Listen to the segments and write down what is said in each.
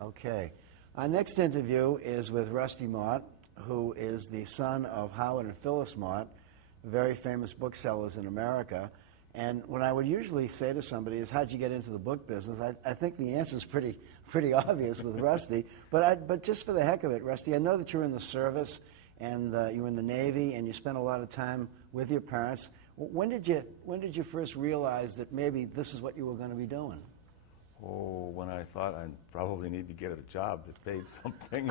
Okay. Our next interview is with Rusty Mott, who is the son of Howard and Phyllis Mott, very famous booksellers in America. And what I would usually say to somebody is, how'd you get into the book business? I think the answer is pretty obvious with Rusty. But just for the heck of it, Rusty, I know that you're in the service and you're in the Navy and you spent a lot of time with your parents. When did you first realize that maybe this is what you were going to be doing? Oh, when I thought I probably need to get a job that paid something.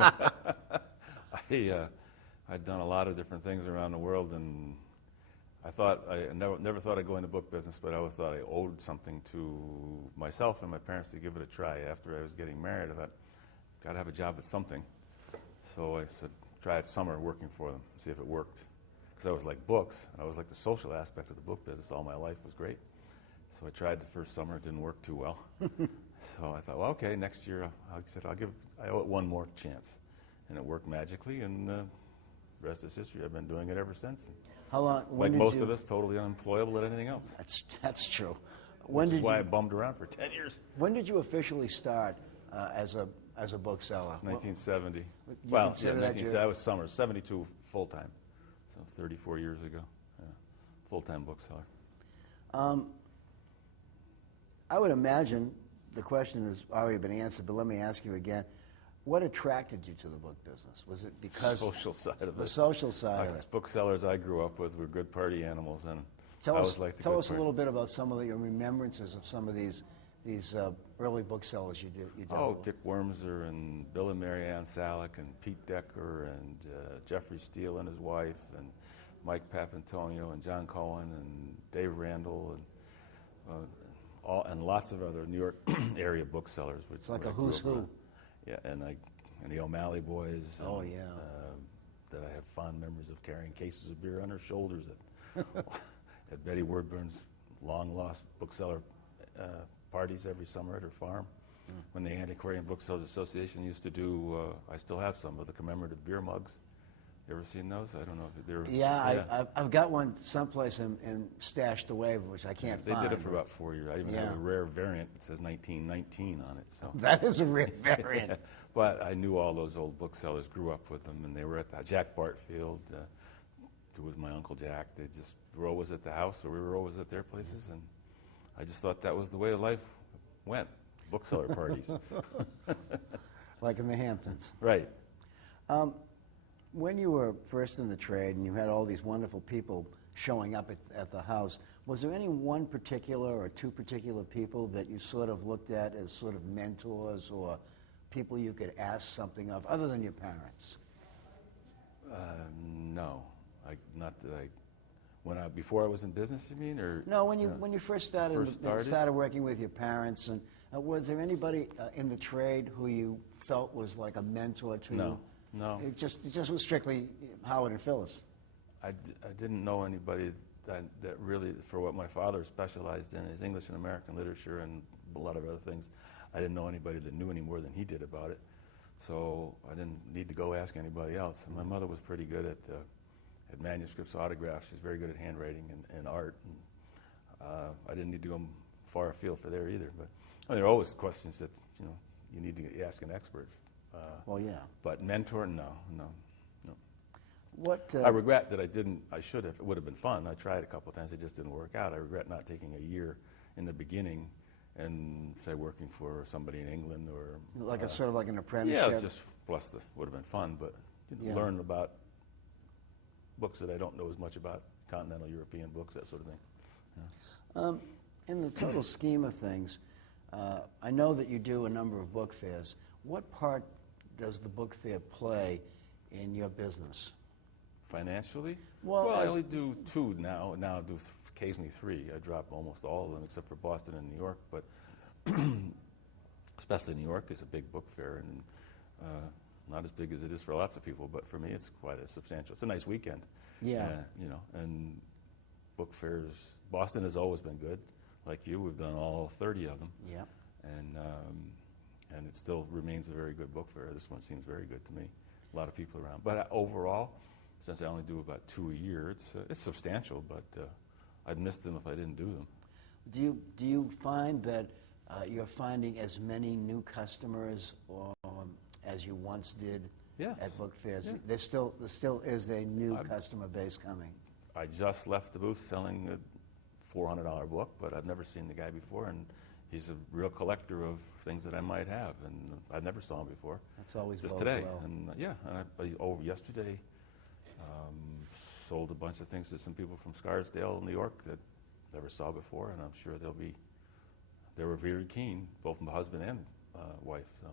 I'd done a lot of different things around the world, and I never thought I'd go into book business, but I always thought I owed something to myself and my parents to give it a try. After I was getting married, I thought, got to have a job at something. So I said, try it summer working for them, see if it worked. Because I always liked books, and I always liked the social aspect of the book business. All my life was great. So I tried the first summer. It didn't work too well. So I thought, well, okay, next year, I owe it one more chance. And it worked magically, and the rest is history. I've been doing it ever since. How long? Like most of us, totally unemployable at anything else. That's true. Which is why I bummed around for 10 years. When did you officially start as a bookseller? 1970. Well, yeah, 1970. I was summer, 72 full-time. So 34 years ago, yeah, full-time bookseller. I would imagine the question has already been answered, but let me ask you again. What attracted you to the book business? Was it because social side of it? The social side of it. Booksellers I grew up with were good party animals, and tell us a little bit about some of your remembrances of some of these early booksellers you did. Oh, Dick Wormser and Bill and Mary Ann Salick and Pete Decker and Jeffrey Steele and his wife and Mike Papantonio and John Cohen and Dave Randall and lots of other New York area booksellers. It's like a who's who. Yeah, and the O'Malley boys. Oh, yeah. That I have fond memories of carrying cases of beer on her shoulders at Betty Wardburn's long-lost bookseller parties every summer at her farm. When the Antiquarian Booksellers Association used to do, I still have some of the commemorative beer mugs. You ever seen those? I don't know if they're... Yeah. I've got one someplace and stashed away, which I can't find. They did it for about 4 years. I even have a rare variant that says 1919 on it. So. That is a rare variant. But I knew all those old booksellers, grew up with them, and they were at Jack Bartfield, who was my Uncle Jack. They just were always at the house, or we were always at their places, and I just thought that was the way life went, bookseller parties. Like in the Hamptons. Right. When you were first in the trade and you had all these wonderful people showing up at the house, was there any one particular or two particular people that you sort of looked at as sort of mentors or people you could ask something of, other than your parents? No. Before I was in business, you mean? Or no, when you first started working with your parents, and was there anybody in the trade who you felt was like a mentor to you? No. It just was strictly Howard and Phyllis. I didn't know anybody that really, for what my father specialized in, is English and American literature and a lot of other things. I didn't know anybody that knew any more than he did about it. So I didn't need to go ask anybody else. And my mother was pretty good at manuscripts, autographs. She's very good at handwriting and art. And, I didn't need to go far afield for there either. But there are always questions that you need to ask an expert. Well, yeah. But mentor, no. What? I regret that I didn't. I should have. It would have been fun. I tried a couple of times. It just didn't work out. I regret not taking a year in the beginning and say working for somebody in England or like sort of like an apprenticeship. Yeah, just plus would have been fun, but learn about books that I don't know as much about, continental European books, that sort of thing. Yeah. In the total scheme of things, I know that you do a number of book fairs. What part does the book fair play in your business? Financially? Well, I only do 2 now. Now I do occasionally 3. I drop almost all of them except for Boston and New York. But especially New York is a big book fair, and not as big as it is for lots of people. But for me, it's quite a substantial. It's a nice weekend. Yeah. And book fairs. Boston has always been good. Like you, we've done all 30 of them. Yeah. And it still remains a very good book fair. This one seems very good to me. A lot of people around. But overall, since I only do about 2 a year, it's substantial, but I'd miss them if I didn't do them. Do you find that you're finding as many new customers or as you once did Yes. at book fairs? Yeah. There still is a new customer base coming. I just left the booth selling a $400 book, but I've never seen the guy before, and he's a real collector of things that I might have, and I never saw him before. That's always just bodes today. well. And yesterday, sold a bunch of things to some people from Scarsdale, New York, that never saw before, and I'm sure they were very keen, both my husband and wife. So,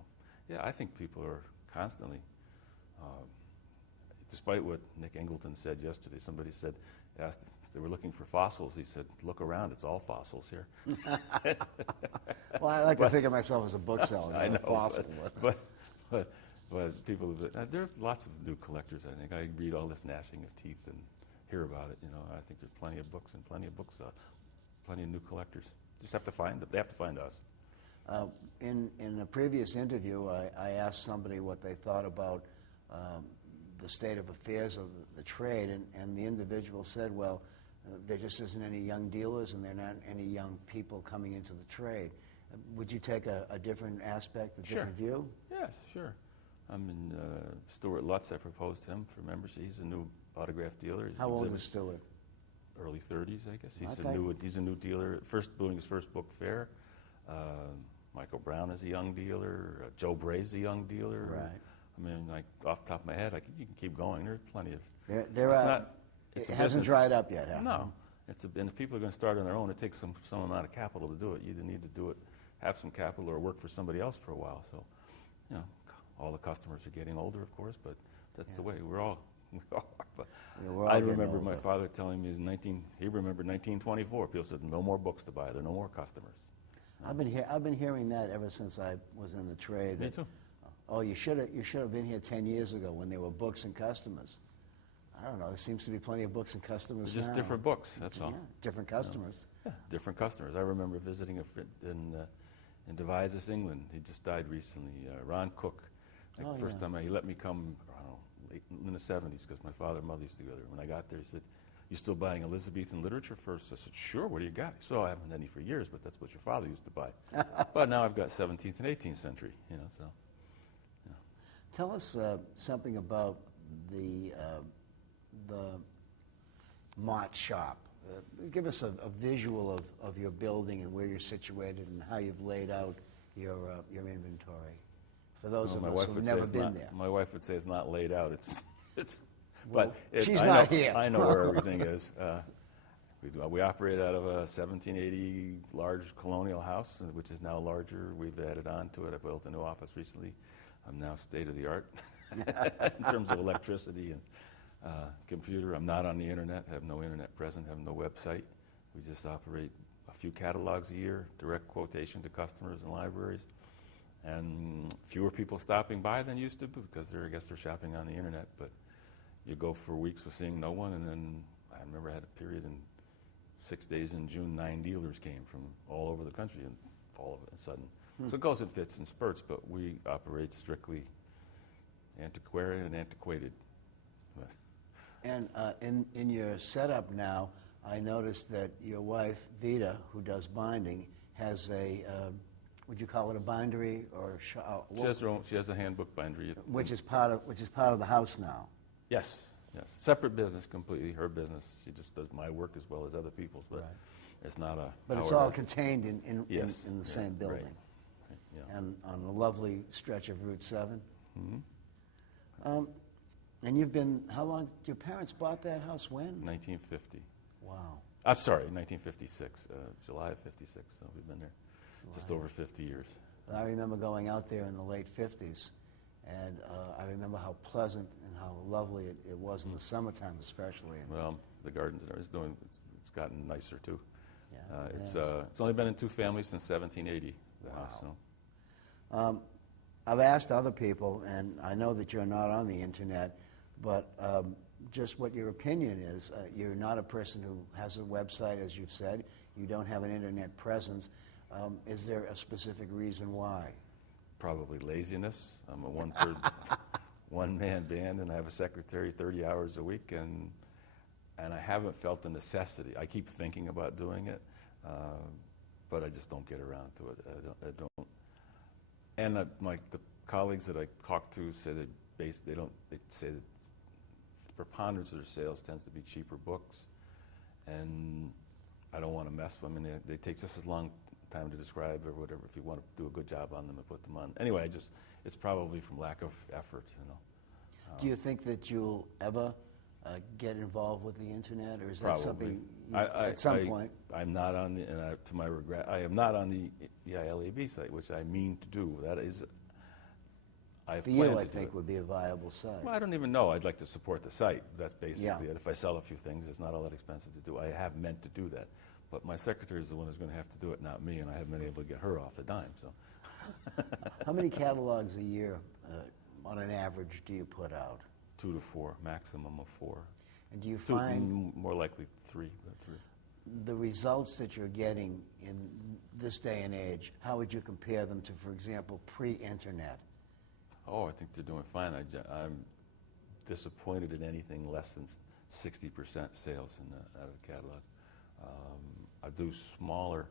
yeah, I think people are constantly, despite what Nick Engleton said yesterday, somebody asked if they were looking for fossils. He said, "Look around, it's all fossils here." Well, I like to think of myself as a bookseller, not I know, a fossil. but people, there are lots of new collectors. I think I read all this gnashing of teeth and hear about it. I think there's plenty of books and plenty of new collectors. Just have to find them. They have to find us. In a previous interview, I asked somebody what they thought about the state of affairs of the trade, and the individual said, well, there just isn't any young dealers and there are not any young people coming into the trade. Would you take a different aspect, a different view? Yes, sure. Stuart Lutz, I proposed to him for membership. He's a new autograph dealer. How old is Stuart? Early 30s, I guess. He's a new dealer. Doing his first book fair. Michael Brown is a young dealer. Joe Bray's a young dealer. Right. Off the top of my head, you can keep going. There's plenty of. It hasn't dried up yet, has it? No. And if people are going to start on their own, it takes some amount of capital to do it. You either need to do it, have some capital, or work for somebody else for a while. So, all the customers are getting older, of course, but that's the way. We all are. But I remember my father telling me he remembered 1924. People said, no more books to buy. There are no more customers. I've been hearing that ever since I was in the trade. Me too. Oh, you should have been here 10 years ago when there were books and customers. I don't know. There seems to be plenty of books and customers Just now. different books, that's all. Yeah, different customers. Yeah, different customers. I remember visiting a friend in Devizes, England. He just died recently. Ron Cook. First time he let me come, I don't know, late in the 70s, because my father and mother used to go there. When I got there, he said, "You still buying Elizabethan literature first?" I said, "Sure, what do you got?" He said, "Oh, I haven't had any for years, but that's what your father used to buy." But now I've got 17th and 18th century, so. Yeah. Tell us something about the Motte shop. Give us a visual of your building and where you're situated and how you've laid out your inventory. For those of us who've never been there. My wife would say it's not laid out. Well, she's I not know, here. I know where everything is. We operate out of a 1780 large colonial house, which is now larger. We've added on to it. I built a new office recently. I'm now state of the art in terms of electricity and computer. I'm not on the internet. Have no internet present. Have no website. We just operate a few catalogs a year, direct quotation to customers and libraries. And fewer people stopping by than used to, because I guess they're shopping on the internet. But you go for weeks with seeing no one, and then I remember I had a period in 6 days in June, 9 dealers came from all over the country, and all of it sudden. So it goes in fits and spurts, but we operate strictly antiquarian and antiquated. And in your setup now, I noticed that your wife, Vita, who does binding, has would you call it a bindery or She has a handbook bindery. which is part of the house now? Yes. Separate business completely. Her business. She just does my work as well as other people's, but it's not a. But it's all contained in the same building. Right. Yeah. And on a lovely stretch of Route 7. Mm-hmm. And you've been, how long, your parents bought that house when? 1950. Wow. I'm sorry, 1956, July of 56, so we've been there just over 50 years. I remember going out there in the late 50s, and I remember how pleasant and how lovely it was in the summertime especially. Well, the gardens it's it's gotten nicer too. Yeah, it's only been in 2 families since 1780, the house. So. I've asked other people, and I know that you're not on the internet, but just what your opinion is. You're not a person who has a website, as you've said. You don't have an internet presence. Is there a specific reason why? Probably laziness. I'm a one-man band, and I have a secretary 30 hours a week, and I haven't felt the necessity. I keep thinking about doing it, but I just don't get around to it. I don't. And colleagues that I talk to say that they say that the preponderance of their sales tends to be cheaper books, and I don't want to mess with them. I mean, they take just as long time to describe or whatever if you want to do a good job on them and put them on. Anyway, it's probably from lack of effort, you know. Do you think that you'll ever get involved with the internet, or is that Probably. something at some point? I'm not on the, and to my regret, I am not on the EILAB site, which I mean to do. That is, I For you, I think, would be a viable site. Well, I don't even know. I'd like to support the site. That's basically Yeah. it. If I sell a few things, it's not all that expensive to do. I have meant to do that. But my secretary is the one who's going to have to do it, not me, and I haven't been able to get her off the dime. So, How many catalogs a year, on an average, do you put out? 2 to 4, maximum of 4. And do you 2, find more likely 3, but 3. the results that you're getting in this day and age, how would you compare them to, for example, pre-internet? Oh, I think they're doing fine. I'm disappointed in anything less than 60% sales out of the catalog. I do smaller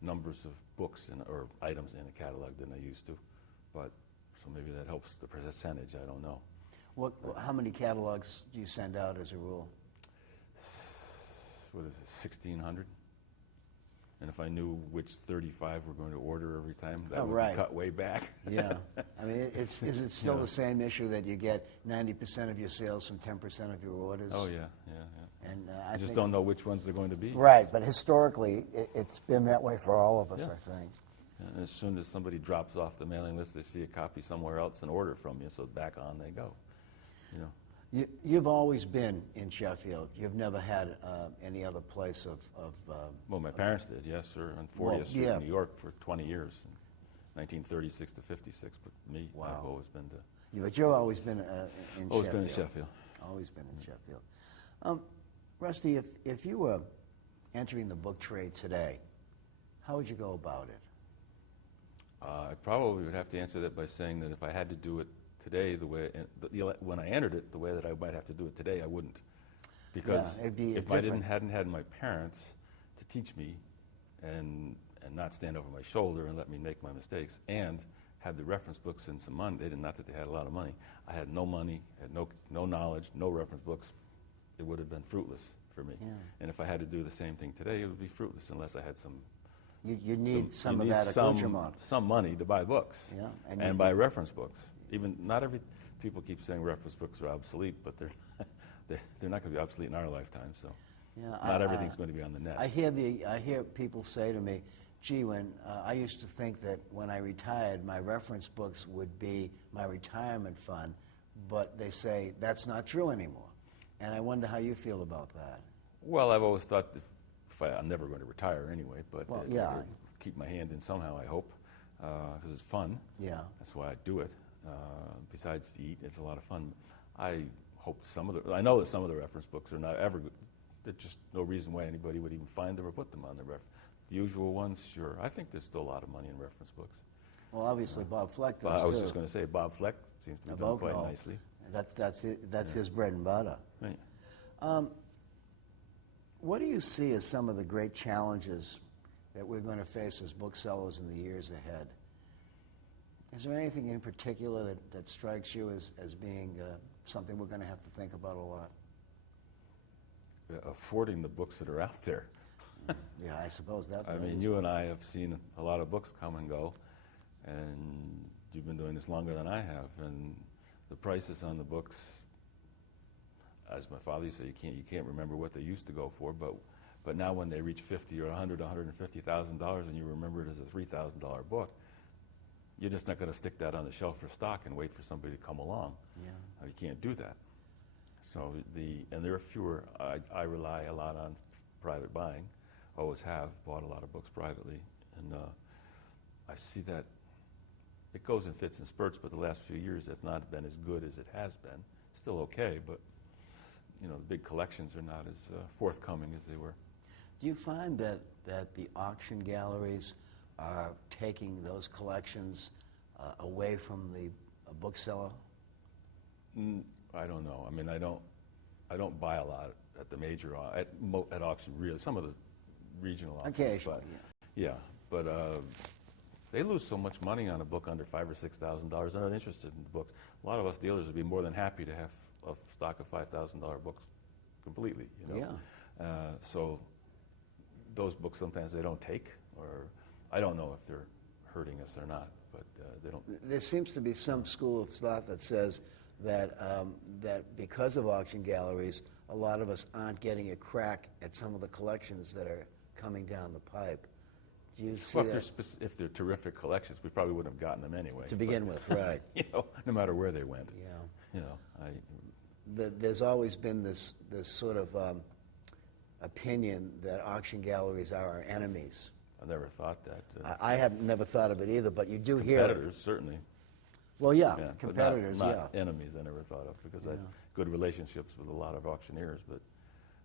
numbers of books or items in a catalog than I used to, but so maybe that helps the percentage. I don't know. How many catalogs do you send out as a rule? What is it, 1,600? And if I knew which 35 we're going to order every time, that would be cut way back. Yeah. I mean, is it still the same issue that you get 90% of your sales from 10% of your orders? Oh, yeah. And I just don't know which ones they're going to be. Right, but historically, it's been that way for all of us, I think. And as soon as somebody drops off the mailing list, they see a copy somewhere else and order from you, so back on they go. You know. You've always been in Sheffield. You've never had any other place of well, my parents did, yes, sir, on 40th Street in New York for 20 years, 1936 to 56. But me, I've always been to. Yeah, but you've always been in Sheffield. Always been in Sheffield. Always been in Sheffield. Rusty, if you were entering the book trade today, how would you go about it? I probably would have to answer that by saying that if I had to do it today, when I entered it, the way that I might have to do it today, I wouldn't. Because if I hadn't had my parents to teach me and not stand over my shoulder and let me make my mistakes, and had the reference books and some money, not that they had a lot of money, I had no money, had no knowledge, no reference books, it would have been fruitless for me. Yeah. And if I had to do the same thing today, it would be fruitless unless I had some. You need some of that accoutrement. Some money to buy books. Yeah. And buy reference books. Even not every people keep saying reference books are obsolete, but they're not going to be obsolete in our lifetime. So not everything's going to be on the net. I hear people say to me, "Gee, when I used to think that when I retired, my reference books would be my retirement fund," but they say that's not true anymore. And I wonder how you feel about that. Well, I've always thought I'm never going to retire anyway, but keep my hand in somehow, I hope, because it's fun. Yeah. That's why I do it. Besides to eat, it's a lot of fun. I know that some of the reference books are not ever good. There's just no reason why anybody would even find them or put them on the The usual ones, sure. I think there's still a lot of money in reference books. Well, obviously Bob Fleck does too. I was just going to say, Bob Fleck seems to be doing quite nicely. That's his bread and butter. Right. What do you see as some of the great challenges that we're going to face as booksellers in the years ahead? Is there anything in particular that strikes you as being something we're going to have to think about a lot? Affording the books that are out there. Yeah, I suppose that. I mean, you and I have seen a lot of books come and go, and you've been doing this longer than I have, and the prices on the books, as my father used to say, you can't remember what they used to go for, but now when they reach $50,000 or $100,000, $150,000, and you remember it as a $3,000 book, you're just not going to stick that on the shelf for stock and wait for somebody to come along. Yeah. You can't do that. So and there are fewer. I rely a lot on private buying. Always have bought a lot of books privately, and I see that it goes in fits and spurts. But the last few years, that's not been as good as it has been. Still okay, but the big collections are not as forthcoming as they were. Do you find that the auction galleries are taking those collections away from the bookseller? I don't know. I mean, I don't buy a lot at the major at auction. Really, some of the regional auctions. Occasionally, but They lose so much money on a book under $5,000 or $6,000. They're not interested in the books. A lot of us dealers would be more than happy to have a stock of $5,000 books completely, you know. Yeah. So those books sometimes they don't take, or I don't know if they're hurting us or not, but they don't. There seems to be some school of thought that says that that because of auction galleries, a lot of us aren't getting a crack at some of the collections that are coming down the pipe. Do you see Well, that? if they're terrific collections, we probably wouldn't have gotten them anyway. To begin with, right. You know, no matter where they went. Yeah. You know, There's always been this sort of opinion that auction galleries are our enemies. I never thought that. I have never thought of it either, but you do hear it. Competitors, certainly. Well, yeah, But competitors, not yeah. enemies I never thought of, because I have good relationships with a lot of auctioneers, and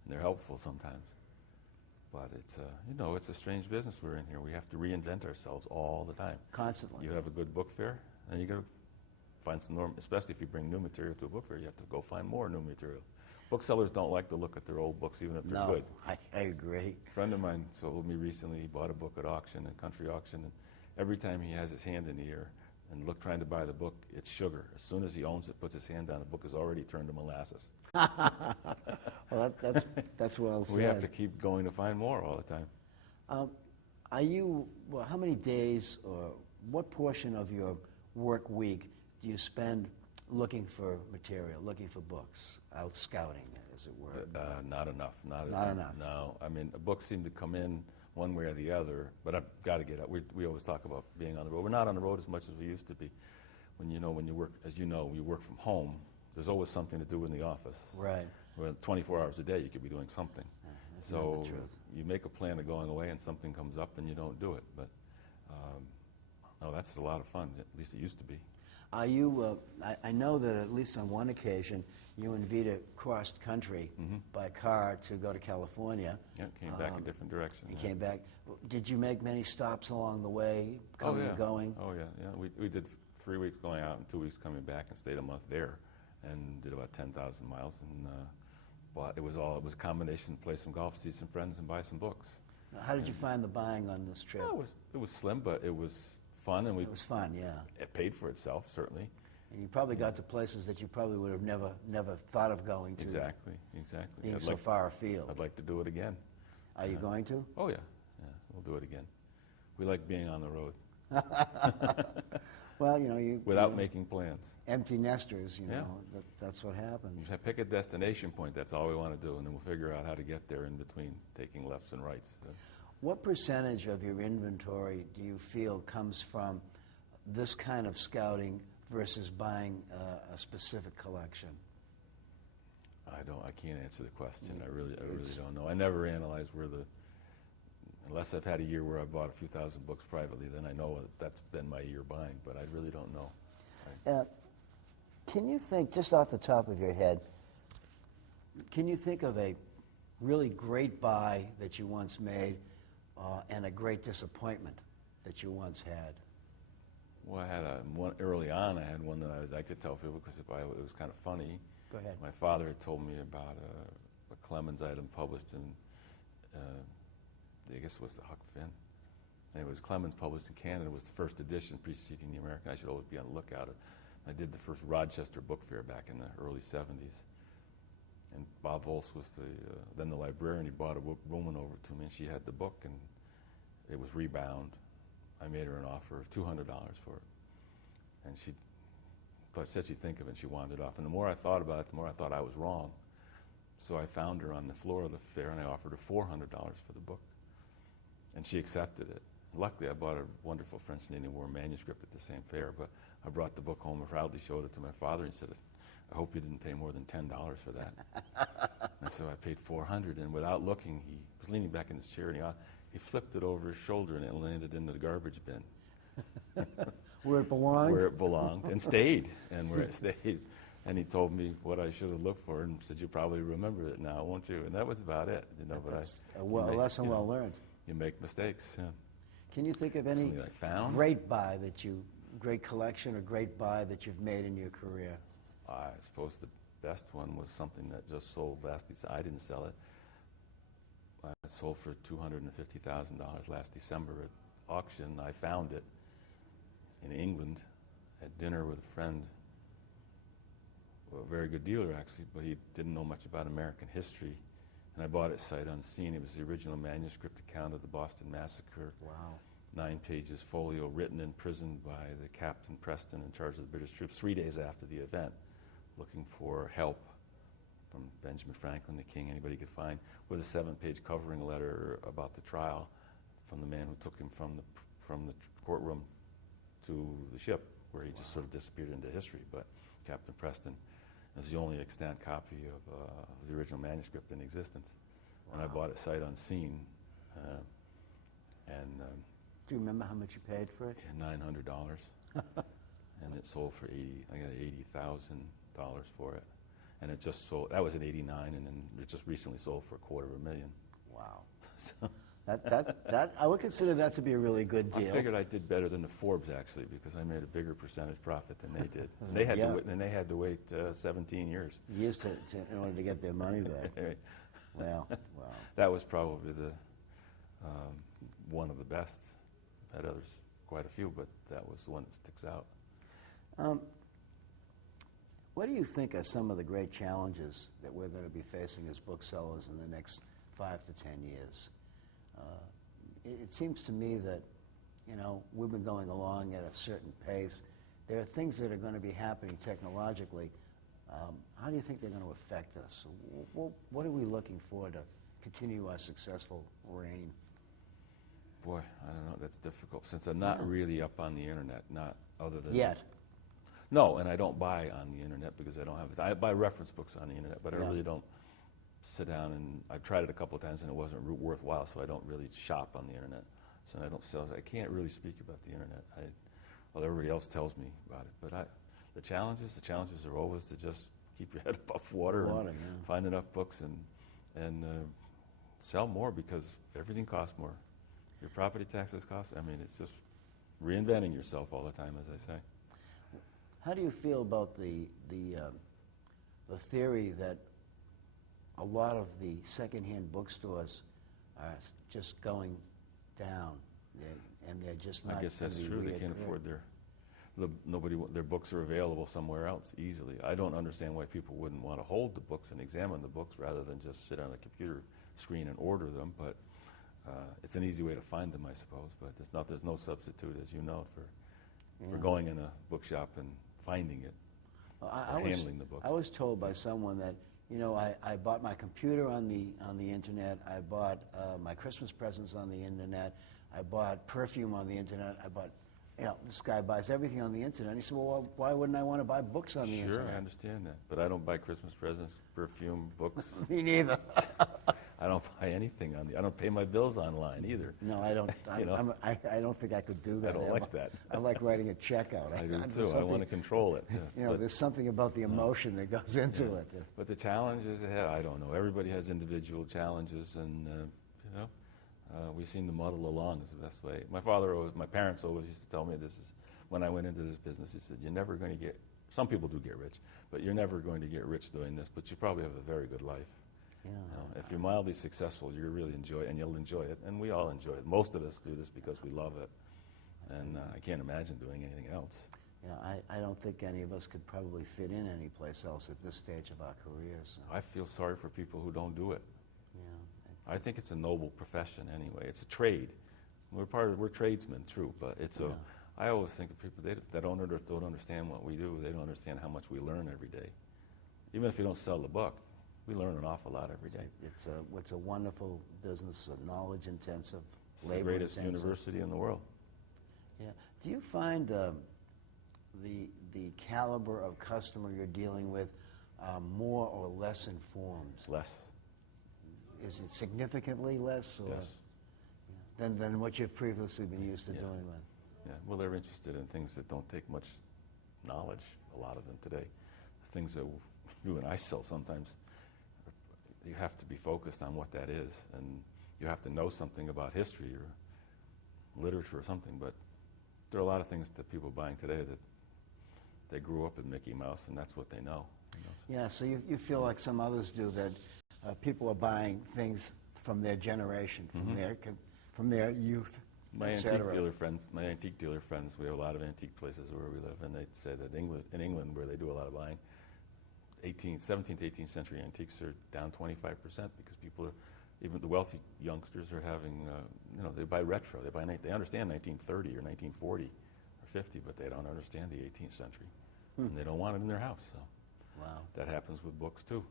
they're helpful sometimes. But it's, you know, it's a strange business we're in here. We have to reinvent ourselves all the time. Constantly. You have a good book fair, and you got to find some norm, especially if you bring new material to a book fair, you have to go find more new material. Booksellers don't like to look at their old books, even if they're No, good. I agree. A friend of mine told me recently he bought a book at auction, a country auction, and every time he has his hand in the air and trying to buy the book, it's sugar. As soon as he owns it, puts his hand down, the book has already turned to molasses. Well, that's well said. We have to keep going to find more all the time. How many days or what portion of your work week do you spend looking for material, looking for books, out scouting, as it were? Not enough. Not enough. No. I mean, books seem to come in one way or the other, but I've got to get out. We always talk about being on the road. We're not on the road as much as we used to be. When you work, as you know, you work from home, there's always something to do in the office. Right. Well, 24 hours a day, you could be doing something. That's So not the truth. you make a plan of going away and something comes up and you don't do it. But no, that's a lot of fun. At least it used to be. Are you? I know that at least on one occasion, you and Vita crossed country by car to go to California. Yeah, came back a different direction. You Yeah. came back. Did you make many stops along the way, coming and going? Oh yeah, yeah. We did 3 weeks going out and 2 weeks coming back, and stayed a month there, and did about 10,000 miles. And it was a combination: play some golf, see some friends, and buy some books. Now, how did you find the buying on this trip? Well, it was slim, but it was fun, and It was fun, yeah. it paid for itself, certainly. And you probably got to places that you probably would have never thought of going to. Exactly. Being so far afield. I'd like to do it again. Are you going to? Oh yeah, we'll do it again. We like being on the road. Well, you know, without making plans. Empty nesters, you Yeah. know, that's what happens. You pick a destination point. That's all we want to do, and then we'll figure out how to get there in between taking lefts and rights. What percentage of your inventory do you feel comes from this kind of scouting versus buying a specific collection? I can't answer the question. I really don't know. I never analyze unless I've had a year where I bought a few thousand books privately, then I know that's been my year buying, but I really don't know. Can you think, just off the top of your head, can you think of a really great buy that you once made and a great disappointment that you once had? Well, I had one early on. I had one that I'd like to tell people because it was kind of funny. Go ahead. My father had told me about a Clemens item published in, I guess it was the Huck Finn. And it was Clemens published in Canada. It was the first edition preceding the Americana. I should always be on the lookout. I did the first Rochester book fair back in the early 70s. And Bob Volz was then the librarian. He brought a woman over to me, and she had the book, and it was rebound. I made her an offer of $200 for it. And she said she'd think of it, and she wanted it off. And the more I thought about it, the more I thought I was wrong. So I found her on the floor of the fair, and I offered her $400 for the book. And she accepted it. Luckily, I bought a wonderful French and Indian War manuscript at the same fair, but I brought the book home and proudly showed it to my father and said, I hope you didn't pay more than $10 for that. And so I paid $400, and without looking, he was leaning back in his chair, and he flipped it over his shoulder, and it landed in the garbage bin. Where it belonged? Where it belonged, and stayed, and where it stayed. And he told me what I should have looked for, and said, "You probably remember it now, won't you?" And that was about it. But That's a lesson well learned. You make mistakes. Yeah. Can you think of any I found? great collection or great buy that you've made in your career? I suppose the best one was something that just sold last December. I didn't sell it. It sold for $250,000 last December at auction. I found it, in England at dinner with a friend, a very good dealer actually, but he didn't know much about American history. And I bought it sight unseen. It was the original manuscript account of the Boston Massacre. Wow. 9 pages folio, written in prison by the Captain Preston in charge of the British troops 3 days after the event, looking for help from Benjamin Franklin, the king, anybody he could find, with a 7-page covering letter about the trial from the man who took him from the courtroom to the ship, where he just sort of disappeared into history. But Captain Preston is the only extant copy of the original manuscript in existence. Wow. And I bought it sight unseen. Do you remember how much you paid for it? $900. And it sold for I got $80,000 for it. And it just sold, that was in '89, and then it just recently sold for $250,000. Wow. So that I would consider that to be a really good deal. I figured I did better than the Forbes, actually, because I made a bigger percentage profit than they did. They had to wait 17 years. Years in order to get their money back. Wow. That was probably the one of the best. I've had others, quite a few, but that was the one that sticks out. What do you think are some of the great challenges that we're going to be facing as booksellers in the next 5 to 10 years? It seems to me that, we've been going along at a certain pace. There are things that are going to be happening technologically. How do you think they're going to affect us? What are we looking for to continue our successful reign? Boy, I don't know. That's difficult, since I'm not really up on the internet, not other than... Yet. No, and I don't buy on the internet because I don't have it. I buy reference books on the internet, but I really don't sit down and... I've tried it a couple of times and it wasn't worthwhile, so I don't really shop on the internet. So I don't sell. I can't really speak about the internet. Well, everybody else tells me about it. But the challenges are always to just keep your head above water and find enough books and sell more, because everything costs more. Your property taxes cost. I mean, it's just reinventing yourself all the time, as I say. How do you feel about the theory that a lot of the secondhand bookstores are just going down, and they're just not? I guess that's true. They can't afford their books are available somewhere else easily. I don't understand why people wouldn't want to hold the books and examine the books rather than just sit on a computer screen and order them. But it's an easy way to find them, I suppose. But there's no substitute, as you know, for going in a bookshop and finding it, handling the books. I was told by someone that, I bought my computer on the internet, I bought my Christmas presents on the internet, I bought perfume on the internet, I bought, this guy buys everything on the internet. And he said, well, why wouldn't I want to buy books on the internet? Sure, I understand that. But I don't buy Christmas presents, perfume, books. Me neither. I don't buy anything I don't pay my bills online either. No, I don't. I don't think I could do that. I don't like that. I like writing a check out. I do too. I want to control it. There's something about the emotion that goes into it. But the challenges ahead, I don't know. Everybody has individual challenges, and we seem to muddle along is the best way. My parents always used to tell me this is when I went into this business. He said, "You're never going to get. Some people do get rich, but you're never going to get rich doing this. But you probably have a very good life." If you're mildly successful, you really enjoy it, and you'll enjoy it, and we all enjoy it. Most of us do this because we love it, and I can't imagine doing anything else. I don't think any of us could probably fit in any place else at this stage of our careers. I feel sorry for people who don't do it. I think it's a noble profession anyway. It's a trade. We're tradesmen, true, but I always think of people that don't understand what we do. They don't understand how much we learn every day. Even if you don't sell the book, we learn an awful lot every day. It's a wonderful business, knowledge intensive, it's labor the greatest intensive. University in the world. Yeah. Do you find the caliber of customer you're dealing with more or less informed? Less. Is it significantly less, or yes. than what you've previously been used to dealing with? Yeah. Well, they're interested in things that don't take much knowledge. A lot of them today, things that you and I sell sometimes. You have to be focused on what that is, and you have to know something about history or literature or something. But there are a lot of things that people are buying today that they grew up with Mickey Mouse, and that's what they know. Yeah, so you feel like some others do, that people are buying things from their generation, from their youth. My et antique cetera. antique dealer friends, we have a lot of antique places where we live, and they say that in England, where they do a lot of buying, 17th, 18th century antiques are down 25% because people are, even the wealthy youngsters are having, they buy retro. They understand 1930 or 1940 or 50, but they don't understand the 18th century, and they don't want it in their house. So Wow. that happens with books too.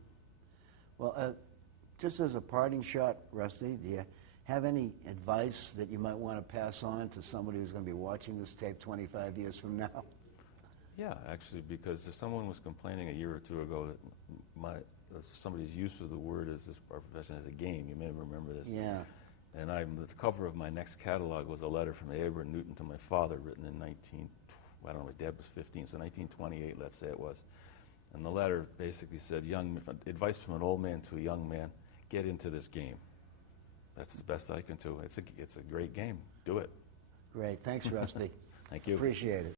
Well, just as a parting shot, Rusty, do you have any advice that you might want to pass on to somebody who's going to be watching this tape 25 years from now? Yeah, actually, because if someone was complaining a year or two ago that somebody's use of the word as our profession as a game, you may remember this. Yeah. And the cover of my next catalog was a letter from Abraham Newton to my father, written in I don't know, my dad was 15, so 1928, let's say it was. And the letter basically said, advice from an old man to a young man, get into this game. That's the best I can do. It's a great game. Do it. Great. Thanks, Rusty. Thank you. Appreciate it.